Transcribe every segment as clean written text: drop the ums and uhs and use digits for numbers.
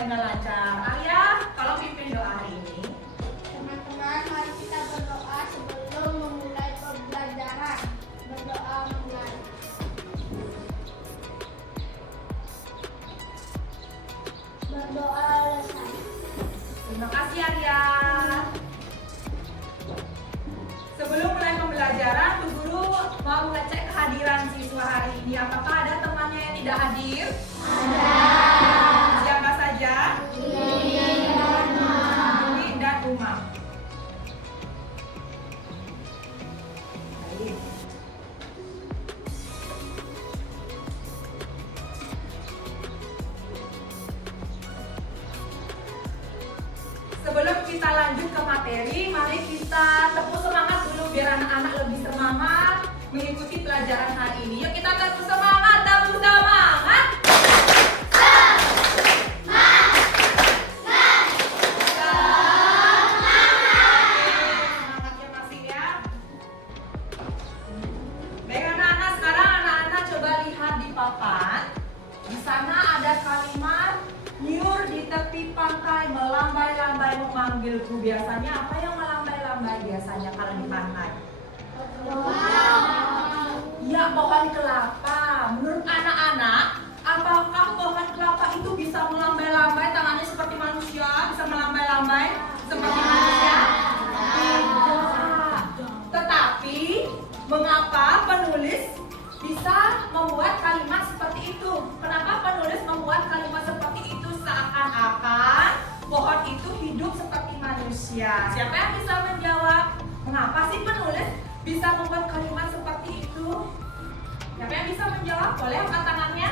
dengan lancar. Ayah, tolong pimpin doa hari ini. Teman-teman, mari kita berdoa sebelum memulai pembelajaran. Berdoa mulai. Berdoa selesai. Terima kasih Arya. Sebelum mulai pembelajaran, Bu Guru mau ngecek kehadiran siswa hari ini. Apakah ada temannya yang tidak hadir? Ada. Siapa saja? Dewi dan Umar. Baik. Sebelum kita lanjut ke materi, mari kita tepuk semangat dulu biar anak-anak lebih semangat mengikuti pelajaran hari ini. Yuk kita tepuk semangat, tepuk semangat. Semangatnya masih ya. Baik anak-anak, sekarang anak-anak coba lihat di papan. Di sana ada kalimat nyur di tepi pantai melambai-lambai memanggilku. Biasanya apa yang melambai-lambai biasanya kalau di pantai? Ya, pohon kelapa. Menurut anak-anak, apakah pohon kelapa itu bisa melambai-lambai tangannya seperti manusia? Bisa melambai-lambai seperti manusia? Tidak. Tetapi, mengapa penulis bisa membuat kalimat seperti itu? Kenapa penulis membuat kalimat seperti itu? Seakan-akan pohon itu hidup seperti manusia. Siapa yang bisa menjawab? Mengapa sih penulis bisa membuat kalimat seperti itu? Siapa yang bisa menjawab? Boleh angkat tangannya?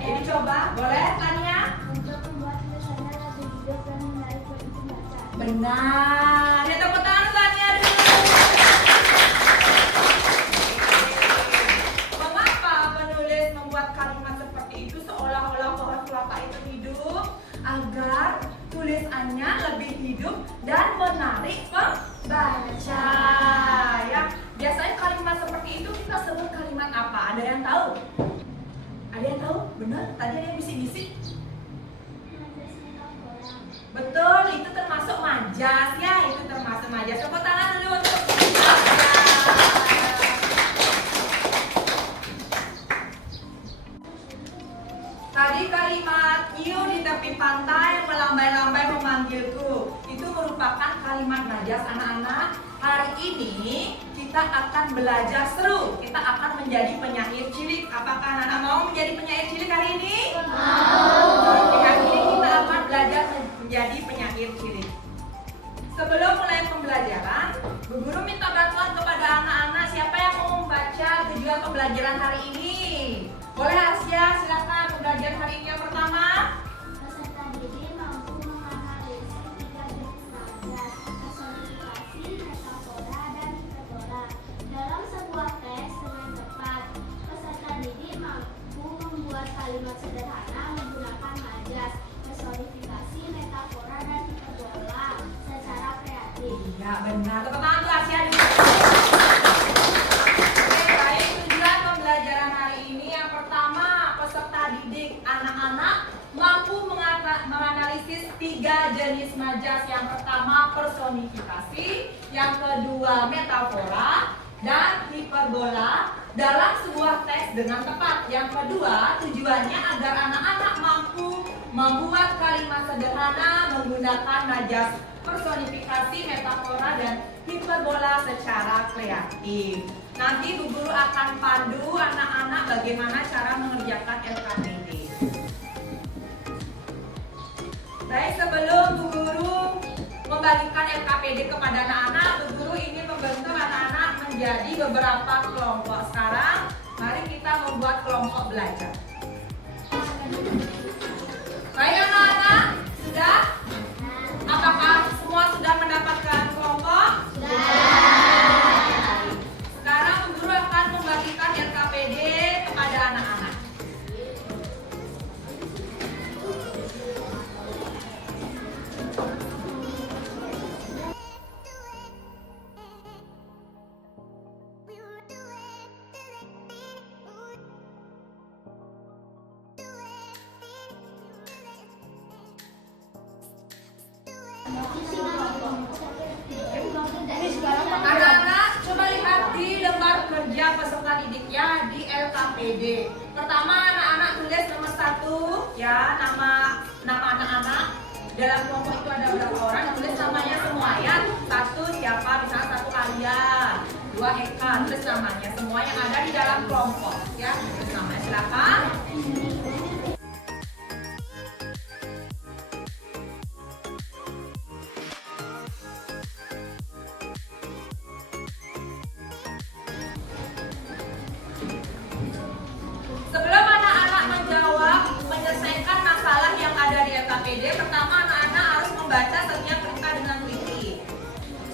Ini coba, boleh Tania? Untuk membuat tulisannya lebih hidup dan menarik bagi pembaca. Benar. Ya, tepuk tangan Tania dulu. Mengapa penulis membuat kalimat seperti itu seolah-olah pohon kelapa itu hidup? Agar tulisannya lebih hidup dan menarik pembaca. Ya, biasanya kalimat seperti itu kita sebut kalimat apa? Ada yang tahu? Ada yang tahu? Benar? Tadi ada yang bisik-bisik. Betul, itu termasuk majas ya, itu termasuk majas. Tepuk tangan dulu untuk majas. Tadi kalimat "Nyiu di tepi pantai melambai-lambai memanggilku" itu merupakan kalimat majas anak-anak. Hari ini kita akan belajar seru. Kita akan menjadi penyair cilik. Apakah anak-anak mau menjadi penyair cilik hari ini? Mau. Hari ini kita akan belajar menjadi penyair cilik. Sebelum mulai pembelajaran, Bu Guru minta bantuan kepada anak-anak. Siapa yang mau membaca tujuan pembelajaran hari ini? Boleh Asya, silakan pembelajaran hari ini yang pertama. Peserta didik mampu menganalisis tiga jenis majas, personifikasi, metafora, dan hiperbola dalam sebuah teks dengan tepat. Peserta didik mampu membuat kalimat sederhana menggunakan majas, personifikasi, metafora, dan hiperbola secara kreatif. Ya benar, tepuk tangan tuh Asya. Oke, baik, tujuan pembelajaran hari ini yang pertama, peserta didik anak-anak mampu menganalisis tiga jenis majas. Yang pertama personifikasi, yang kedua metafora, dan hiperbola dalam sebuah teks dengan tepat. Yang kedua, tujuannya agar anak-anak mampu membuat kalimat sederhana menggunakan majas, personifikasi, metafora, dan hiperbola secara kreatif. Nanti Bu Guru akan pandu anak-anak bagaimana cara mengerjakan LKPD. Baik, sebelum Bu Guru membagikan LKPD kepada anak-anak, Bu Guru ingin membentuk anak-anak menjadi beberapa kelompok. Sekarang, mari kita membuat kelompok belajar. Baik anak-anak, sudah? Apakah semua sudah mendapatkan kelompok? Sekarang Bu Guru akan membagikan LKPD kepada anak-anak. LKPD. Pertama, anak-anak tulis nomor 1 ya, nama anak-anak. Dalam kelompok itu ada berapa orang? Tulis namanya semua ya. 1 siapa? Misalnya 1 Alia, 2 Eka. Tulis namanya semua yang ada di dalam kelompok ya. Tulis namanya, silakan. Sebelum anak-anak menjawab, menyelesaikan masalah yang ada di LKPD, pertama anak-anak harus membaca setiap berita dengan teliti.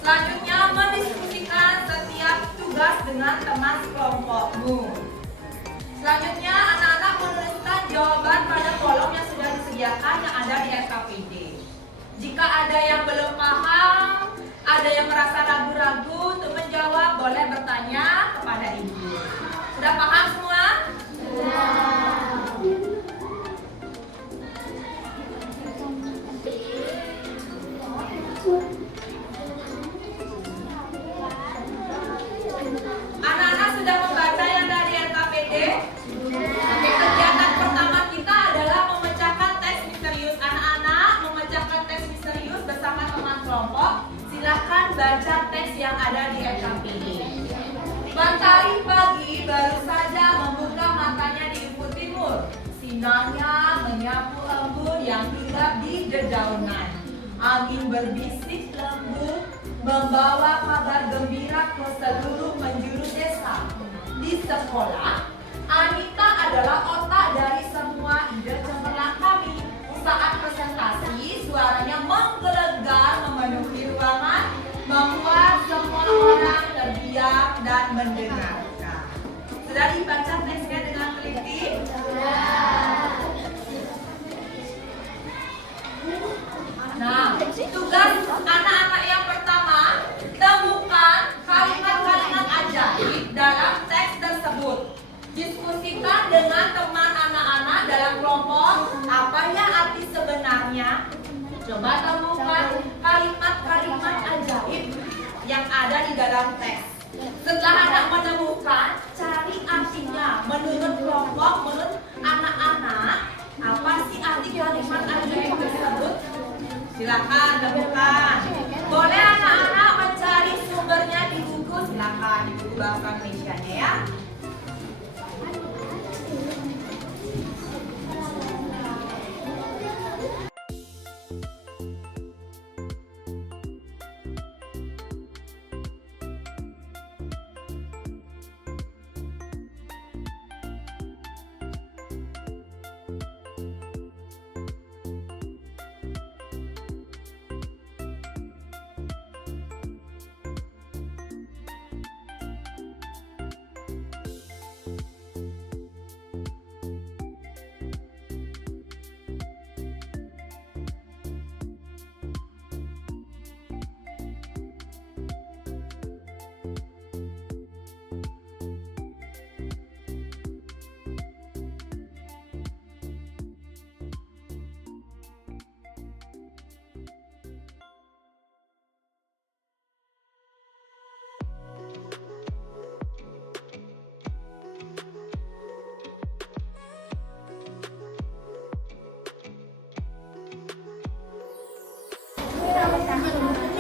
Selanjutnya, mendiskusikan setiap tugas dengan teman sekelompokmu. Selanjutnya, anak-anak menuliskan jawaban pada kolom yang sudah disediakan yang ada di LKPD. Jika ada yang belum paham, ada yang merasa ragu-ragu untuk menjawab, boleh bertanya kepada ibu. Sudah paham semua? Anak-anak sudah membaca yang dari LKPD? Oke, kegiatan pertama kita adalah memecahkan teks misterius. Anak-anak memecahkan teks misterius bersama teman kelompok. Silakan baca teks yang ada di LKPD. Matahari pagi baru saja membuka matanya di ufuk timur. Sinarnya menyapu embun yang hinggap di dedaunan. Angin berbisik lembut membawa kabar gembira ke seluruh penjuru desa. Di sekolah, Anita adalah otak dari semua ide cemerlang kami. Saat presentasi, suaranya menggelegar memenuhi ruangan, membuat semua orang terdiam dan mendengarkan. Sudah dibaca teksnya dengan teliti? Nah, tugas anak-anak yang pertama, temukan kalimat-kalimat ajaib dalam teks tersebut. Diskusikan dengan teman anak-anak dalam kelompok, apa ya arti sebenarnya? Coba temukan kalimat-kalimat ajaib yang ada di dalam teks. Setelah anak menemukan, cari artinya. Menurut kelompok, menurut anak-anak, apa sih arti kalimat ajaib tersebut? Silakan temukan. Boleh anak-anak mencari sumbernya di buku, silakan di buku bahasa Indonesia-nya ya.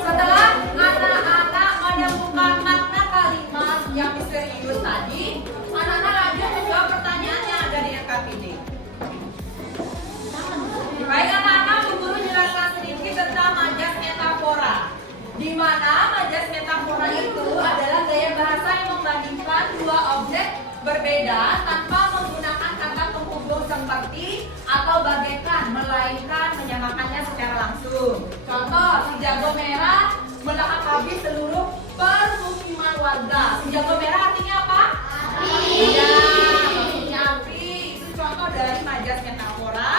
Setelah anak-anak menemukan makna kalimat yang misterius tadi, anak-anak lanjut menjawab pertanyaan yang ada di LKPD. Baik anak-anak, Bu Guru jelaskan sedikit tentang majas metafora. Di mana majas metafora itu adalah gaya bahasa yang membandingkan dua objek berbeda tanpa menggunakan kata penghubung seperti atau bagaikan, melainkan menyamakannya secara langsung. Contoh, si jago merah melahap habis seluruh permukiman warga. Si jago merah artinya apa? Api. Iya, maksudnya api. Itu contoh dari majas metafora.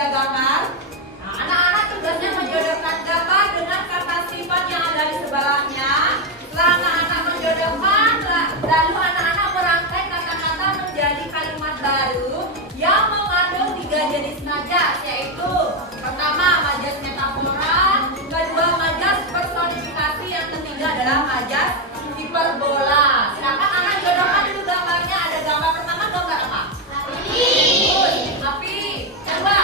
3 gambar. Nah, anak-anak tugasnya menjodohkan gambar dengan kata sifat yang ada di sebelahnya. Setelah anak-anak menjodohkan, lalu anak-anak merangkai kata-kata menjadi kalimat baru yang mengandung 3 jenis majas, yaitu pertama majas metafora, kedua majas personifikasi, yang ketiga adalah majas hiperbola. Silakan anak jodohkan dulu gambarnya. Ada gambar pertama, gambar apa? Api. Kedua?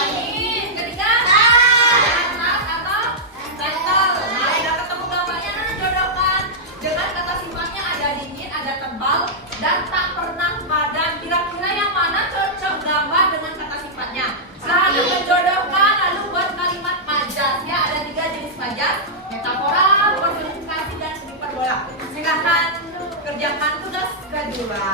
Angin. Ketiga? Panas atau pentel. Nah, sudah ketemu gambarnya, anak jodohkan dengan kata sifatnya ada dingin, ada tebal, dan tak pernah padam. Kira-kira yang mana cocok gambar dengan kata sifatnya? Setelah Anda menjodohkan, lalu buat kalimat majasnya. Ada 3 jenis majas: metafora, personifikasi, dan hiperbola. Silakan kerjakan tugas kedua.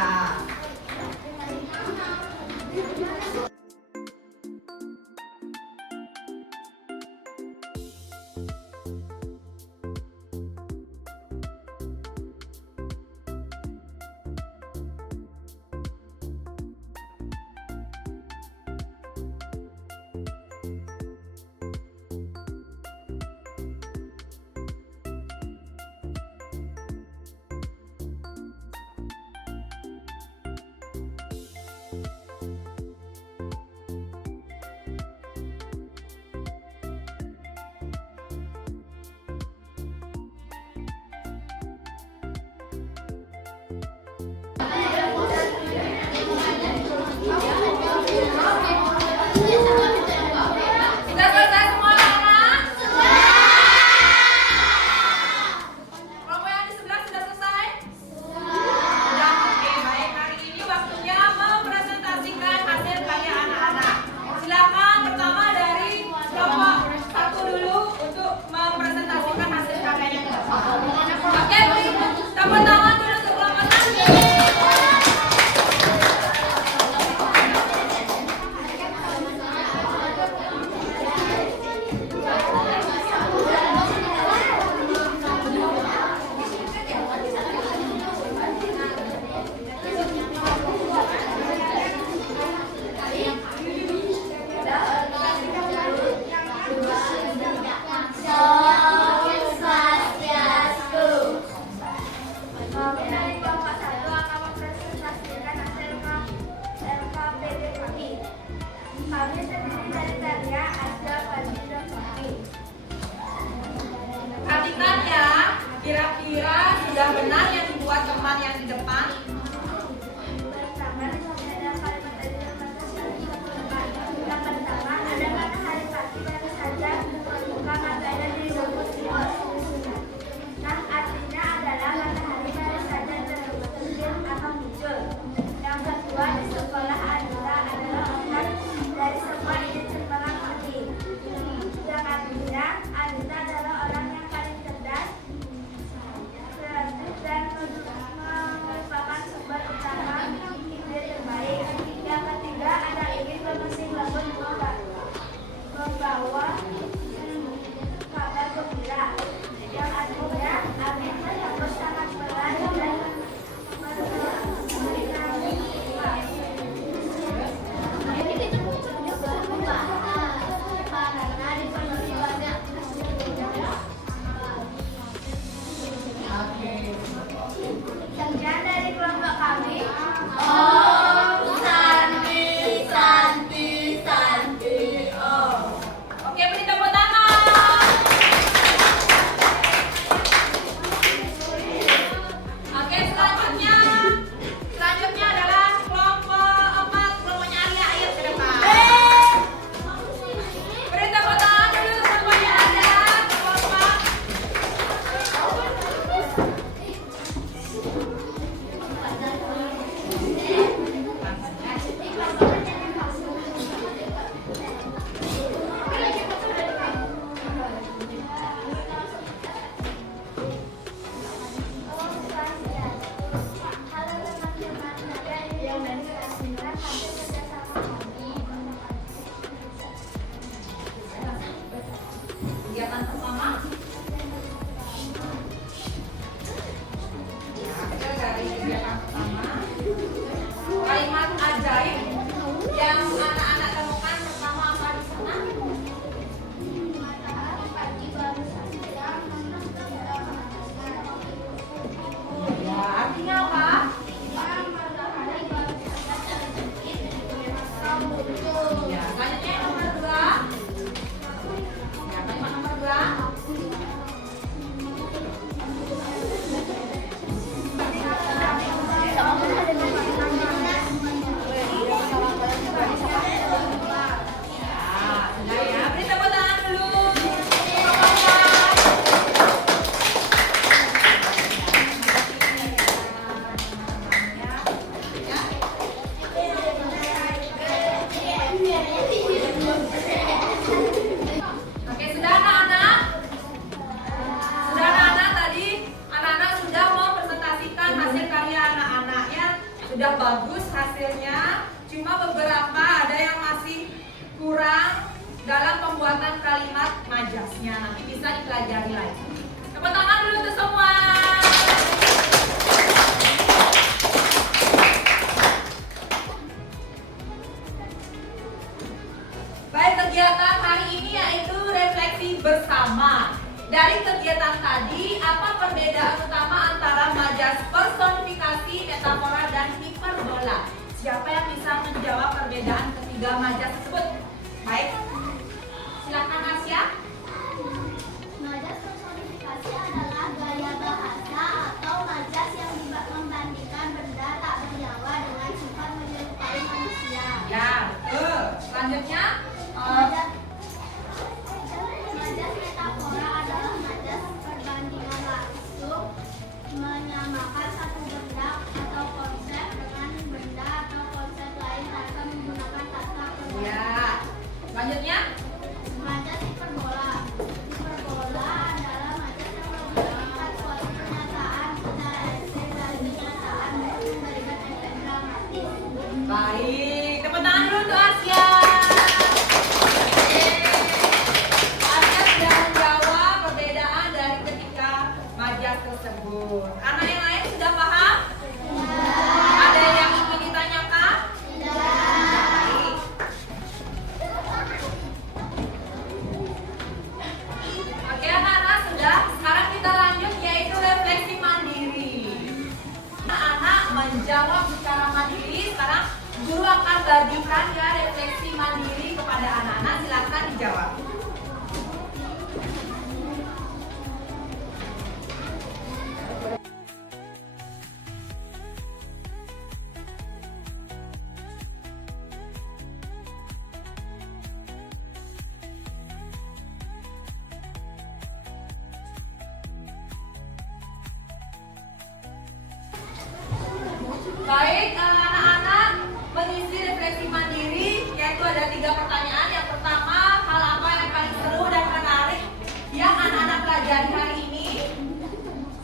pembuatan kalimat majasnya. Nanti bisa dipelajari lagi. Tepuk tangan dulu untuk semua. Baik, kegiatan hari ini yaitu refleksi bersama. Dari kegiatan tadi, apa perbedaan utama antara majas personifikasi, metafora, dan hiperbola? Siapa yang bisa menjawab perbedaan ketiga majas tersebut? Baik, silakan Asya. Majas personifikasi adalah gaya bahasa atau majas yang membandingkan benda tak bernyawa dengan sifat menyerupai manusia. Ya, betul. Selanjutnya, Majas metafora adalah majas perbandingan langsung menyamakan satu benda atau konsep dengan benda atau konsep lain tanpa menggunakan kata perbandingan. ya. Selanjutnya, Majas hiperbola. Hiperbola adalah majas yang memberikan suatu pernyataan secara ekstrim dari kenyataan dan memberikan efek dramatis. baik. Tepuk tangan dulu untuk Asya. Asya sudah menjawab perbedaan dari ketiga majas tersebut. Anak yang lain sudah paham? Ada yang ingin ditanyakan? Baik. Oke anak-anak sudah. Sekarang kita lanjut yaitu refleksi mandiri. Anak-anak menjawab secara mandiri. Sekarang guru akan bagikan ya refleksi mandiri kepada anak-anak. Silakan dijawab. Baik, anak-anak mengisi refleksi mandiri, yaitu ada 3 pertanyaan. Yang pertama, hal apa yang paling seru dan menarik yang anak-anak pelajari hari ini?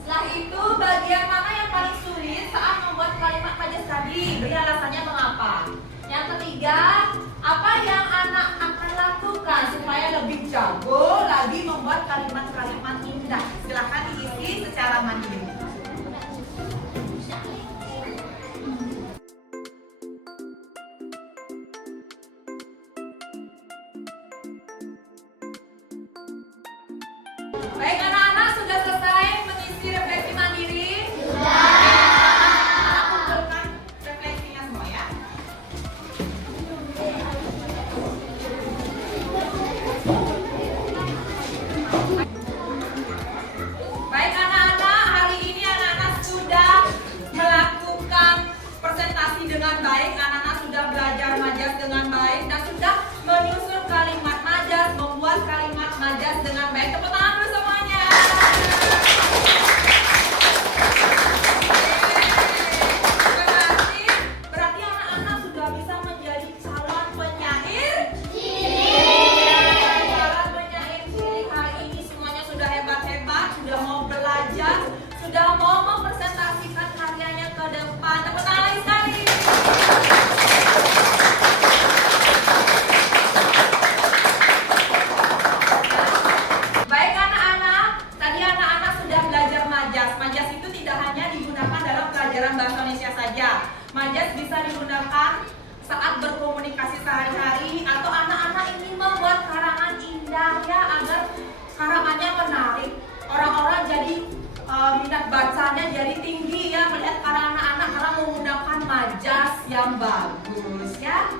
Setelah itu, bagian mana yang paling sulit saat membuat kalimat majas tadi? Beri alasannya mengapa. Yang ketiga, apa yang anak akan lakukan supaya lebih jago lagi membuat kalimat-kalimat indah? Silahkan diisi secara mandiri. Baik anak-anak, sudah selesai mengisi refleksi mandiri? Sudah. Anak kumpulkan refleksinya semua ya. Baik anak-anak, hari ini anak-anak sudah melakukan presentasi dengan baik. Anak-anak sudah belajar majas dengan baik dan sudah menyusun kalimat majas, membuat kalimat majas dengan baik. Tepuk tangan dulu semuanya. Berarti anak-anak sudah bisa menjadi calon penyair. Calon penyair cilik hari ini semuanya sudah hebat-hebat, sudah mau belajar, sudah mau mempresentasikan karyanya ke depan. Tepuk tangan lagi sekali. Baik anak-anak, tadi anak-anak sudah belajar majas. Majas itu tidak hanya digunakan dalam pelajaran bahasa Indonesia saja. Majas bisa digunakan saat berkomunikasi sehari-hari atau anak-anak ingin membuat karangan indah ya, agar karangannya menarik. Orang-orang jadi minat bacanya jadi tinggi ya melihat karangan anak-anak karena menggunakan majas yang bagus ya.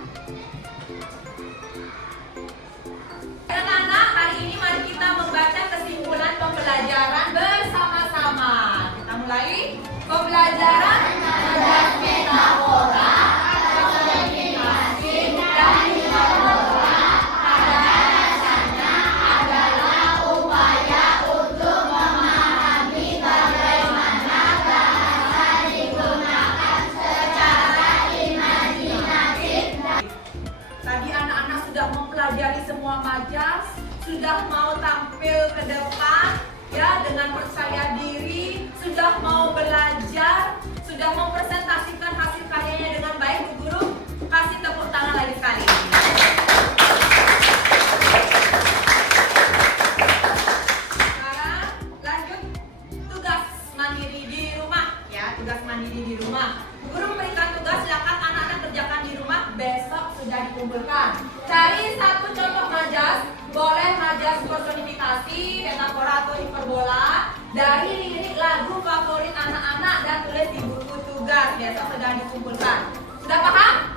Anak-anak, hari ini mari kita membaca kesimpulan pembelajaran bersama-sama. Kita mulai pembelajaran majas metafora, personifikasi, dan hiperbola. Pada dasarnya adalah upaya untuk memahami bagaimana bahasa digunakan secara imajinatif. Tadi anak-anak sudah mempelajari semua majas, sudah mau tampil ke depan ya dengan percaya diri, sudah mau belajar, tugas mandiri di rumah. Guru memberikan tugas, silakan anak-anak kerjakan di rumah, besok sudah dikumpulkan. Cari satu contoh majas, boleh majas personifikasi, metafora atau hiperbola, dari lirik lagu favorit anak-anak dan tulis di buku tugas, besok sudah dikumpulkan. Sudah paham?